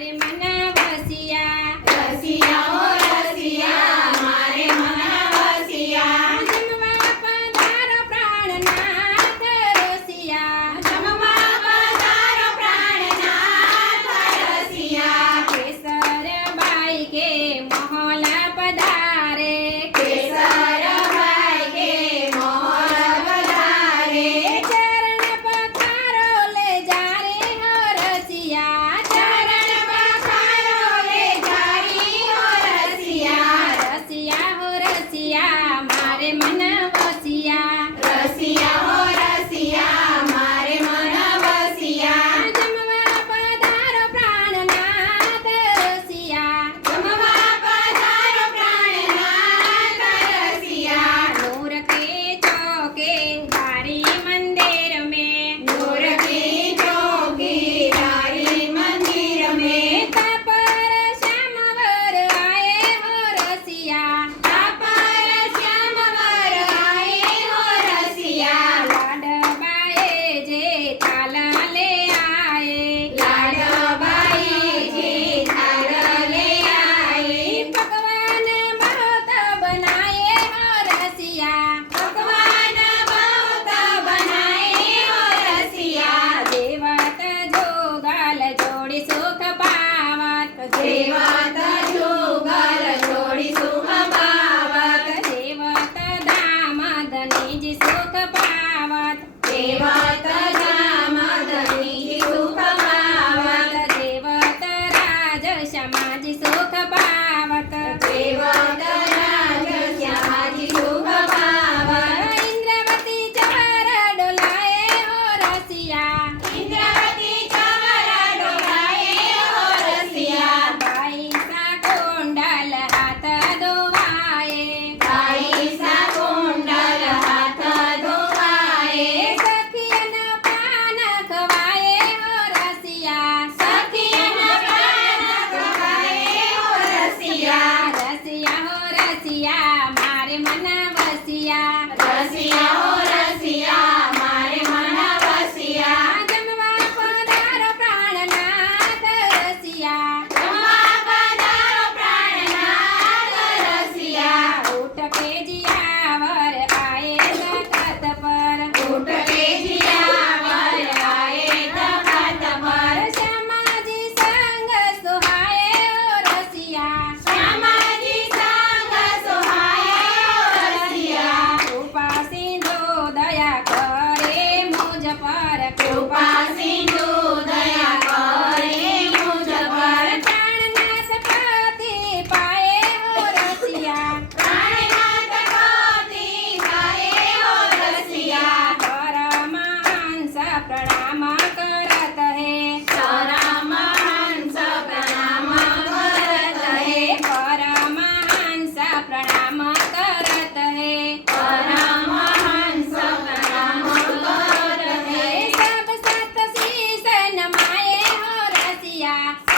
મારે મન વસિયા રસિયા હો રસિયા મારે મન વસિયા જમવા પધારો પ્રાણનાથ રસિયા જમવા પધારો પ્રાણનાથ રસિયા કેસરબાઈ કે મોહલ પધારે કેસરબાઈ કે મોહલ પધારે ચરણ પખારો લે જારે હો રસિયા ચરણ પખારો લે જારી હો રસિયા રસિયા હો રસિયા મારે મન વસિયા રસિયા હો રસિયા મારે મન વસિયા જમવા પધારો પ્રાણનાથ રસિયા જમવા પધારો પ્રાણનાથ રસિયા નૂર કે ચોકે બારી મંદિર में नूर की चौकीदारी मंदिर में पर श्यामवर आए हो रसिया तापर श्यामवर आए हो रसिया लाडबाए जे थाला ले आए लाडबाई जी थाल ले आई पकवान बहुत बनाए हो रसिया पकवान बहुत बनाए हो रसिया देवत जोगाल जोड़ी सुख पावत देवत जुगल जोड़ी सुख पावत देवत दामद निज सुख पावत देवत दामदनी सुख पावत देवत राज समाज सुख पावत देवत राज श्यामाजी सुख पावत इंद्रवती चवर डोलाए हो रसिया इंद्रावती चवर डोलाए हो रसिया बाई सा कोंडल हाथ धोवाए बाई सा कुंडल हाथ धोवाए सखियन पान खवाए हो रसिया सखियन पान खवाए हो रसिया रसिया हो रसिया मारे मन वसिया रसिया हो रसिया मारे मन वसिया જમવા પધારો પ્રાણનાથ રસિયા જમવા પધારો પ્રાણનાથ રસિયા ઊઠ કે જીયાવર આયે તખત પર ઊઠ કે જીયાવર આયે તખત પર શ્યામાજી સંગ સુહાયે હો રસિયા શ્યામાજી સંગ સોહાય હો રસિયા કૃપા સિંધુ દયા કરે મુજ પર કૃપા સિંધુ દયા કરે મુજ પર પ્રાણનાથ પતિ પાયે હો રસિયા પ્રાણનાથ પતિ પાયે હો રસિયા પરમહંસ પ્રણામ કરત હે પરમહંસ પ્રણામ કરત હે પરમહંસ પ્રણામ કરત હે પરમહંસ પ્રણામ કરત હે સબ સત શીશ નમાયે હો રસિયા